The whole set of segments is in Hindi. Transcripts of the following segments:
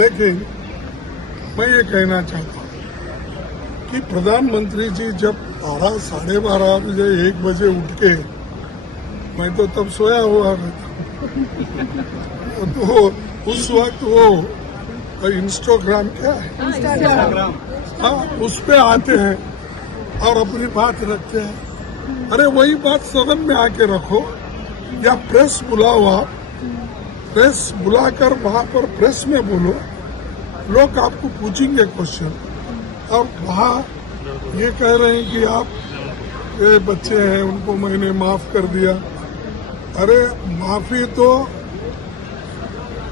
लेकिन मैं ये कहना चाहता हूँ कि प्रधानमंत्री जी जब 12, 12:30 बजे 1 बजे उठ के, मैं तो तब सोया हुआ था तो उस वक्त वो इंस्टाग्राम क्या है, हाँ, उस पे आते हैं और अपनी बात रखते हैं। अरे वही बात सदन में आके रखो, या प्रेस बुलाओ, आप प्रेस बुलाकर वहां पर प्रेस में बोलो, लोग आपको पूछेंगे क्वेश्चन। और वहाँ ये कह रहे हैं कि आप ये बच्चे हैं उनको मैंने माफ कर दिया। अरे माफी तो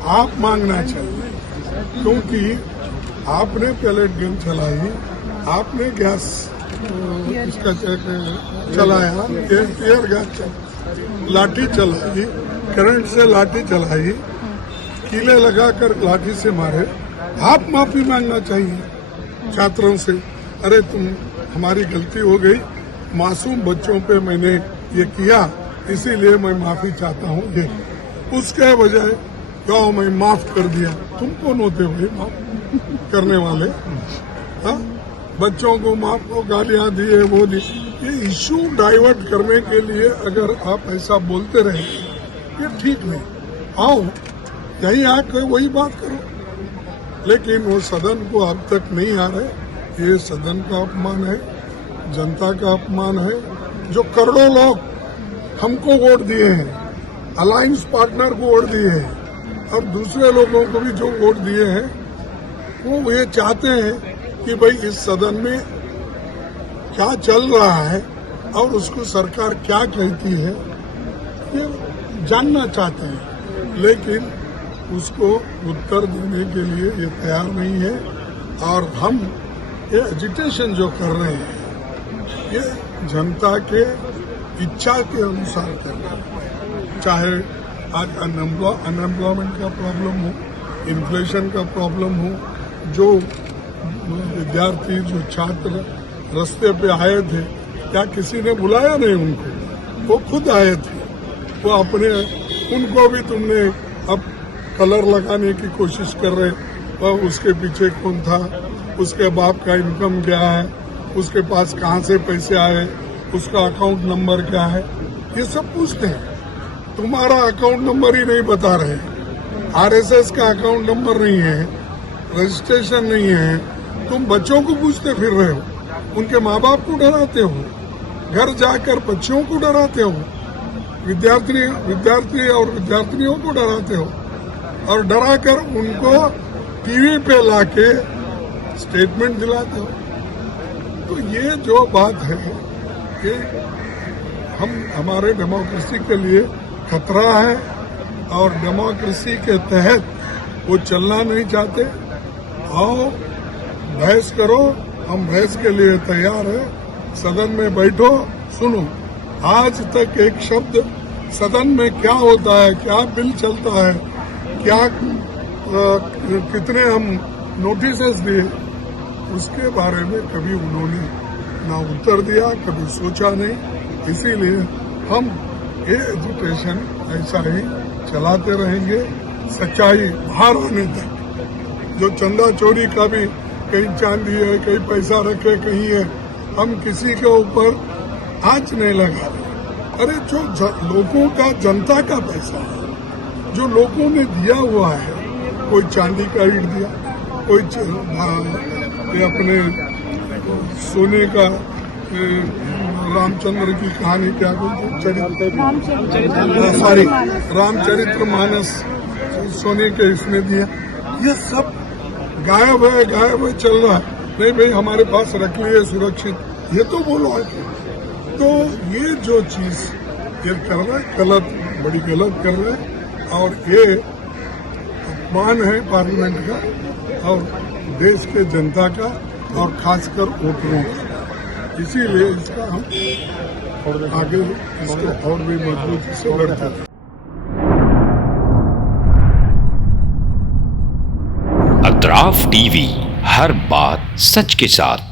आप मांगना चाहिए, क्योंकि आपने पैलेट गन चलाई, आपने गैस इसका चलाया, टीयर गैस, लाठी चलाई, करंट से लाठी चलाई, कीले लगाकर लाठी से मारे। आप माफी मांगना चाहिए छात्रों से। अरे तुम, हमारी गलती हो गई, मासूम बच्चों पे मैंने ये किया, इसीलिए मैं माफी चाहता हूँ। ये उसके बजाय कहो मैं माफ कर दिया। तुम कौन होते भाई माफ करने वाले? हाँ, बच्चों को माफ को गालियां दिए, वो दी। ये इश्यू डाइवर्ट करने के लिए अगर आप ऐसा बोलते रहे, ये ठीक नहीं। आओ यहीं आकर वही बात करो, लेकिन वो सदन को अब तक नहीं आ रहे। ये सदन का अपमान है, जनता का अपमान है। जो करोड़ों लोग हमको वोट दिए हैं, अलायंस पार्टनर को वोट दिए हैं, और दूसरे लोगों को भी जो वोट दिए हैं, वो ये चाहते हैं कि भाई इस सदन में क्या चल रहा है और उसको सरकार क्या कहती है, ये जानना चाहते हैं। लेकिन उसको उत्तर देने के लिए ये तैयार नहीं है। और हम ये एजिटेशन जो कर रहे हैं, ये जनता के इच्छा के अनुसार कर रहे हैं। चाहे आज अनएम्प्लॉयमेंट का प्रॉब्लम हो, इन्फ्लेशन का प्रॉब्लम हो, जो विद्यार्थी, जो छात्र रास्ते पे आए थे, क्या किसी ने बुलाया नहीं उनको? वो खुद आए थे। वो अपने, उनको भी तुमने अब कलर लगाने की कोशिश कर रहे, और उसके पीछे कौन था, उसके बाप का इनकम क्या है, उसके पास कहाँ से पैसे आए, उसका अकाउंट नंबर क्या है, ये सब पूछते हैं। तुम्हारा अकाउंट नंबर ही नहीं बता रहे, आरएसएस का अकाउंट नंबर नहीं है, रजिस्ट्रेशन नहीं है, तुम बच्चों को पूछते फिर रहे हो, उनके माँ बाप को डराते हो, घर जाकर बच्चों को डराते हो, विद्यार्थी और विद्यार्थियों को डराते हो, और डराकर उनको टीवी पे लाके स्टेटमेंट दिलाते हो। तो ये जो बात है कि हमारे डेमोक्रेसी के लिए खतरा है, और डेमोक्रेसी के तहत वो चलना नहीं चाहते। आओ बहस करो, हम बहस के लिए तैयार है। सदन में बैठो, सुनो। आज तक एक शब्द सदन में क्या होता है, क्या बिल चलता है, क्या कितने हम नोटिसेस दिए, उसके बारे में कभी उन्होंने ना उत्तर दिया, कभी सोचा नहीं। इसीलिए हम ये एजुकेशन ऐसा ही चलाते रहेंगे, सच्चाई बाहर आने तक। जो चंदा चोरी का भी, कहीं चांदी है, कहीं पैसा रखे, कहीं है, हम किसी के ऊपर आंच नहीं लगा रहे। अरे जो लोगों का, जनता का पैसा है, जो लोगों ने दिया हुआ है, कोई चांदी का ईंट दिया, कोई अपने सोने का, रामचंद्र की कहानी क्या बोलते, रामचरित्र मानस सोने के इसने दिया। ये सब गायब है चल रहा है। नहीं भाई, हमारे पास रख लिए सुरक्षित, ये तो बोलो है। तो ये जो चीज ये कर रहा है, गलत, बड़ी गलत कर रहा है, और ये अपमान है पार्लियामेंट का और देश के जनता का, और खासकर वोटरों का। इसीलिए इसका हम आगे इसको और भी मजबूती से लड़ते हैं। अतराफ टीवी, हर बात सच के साथ।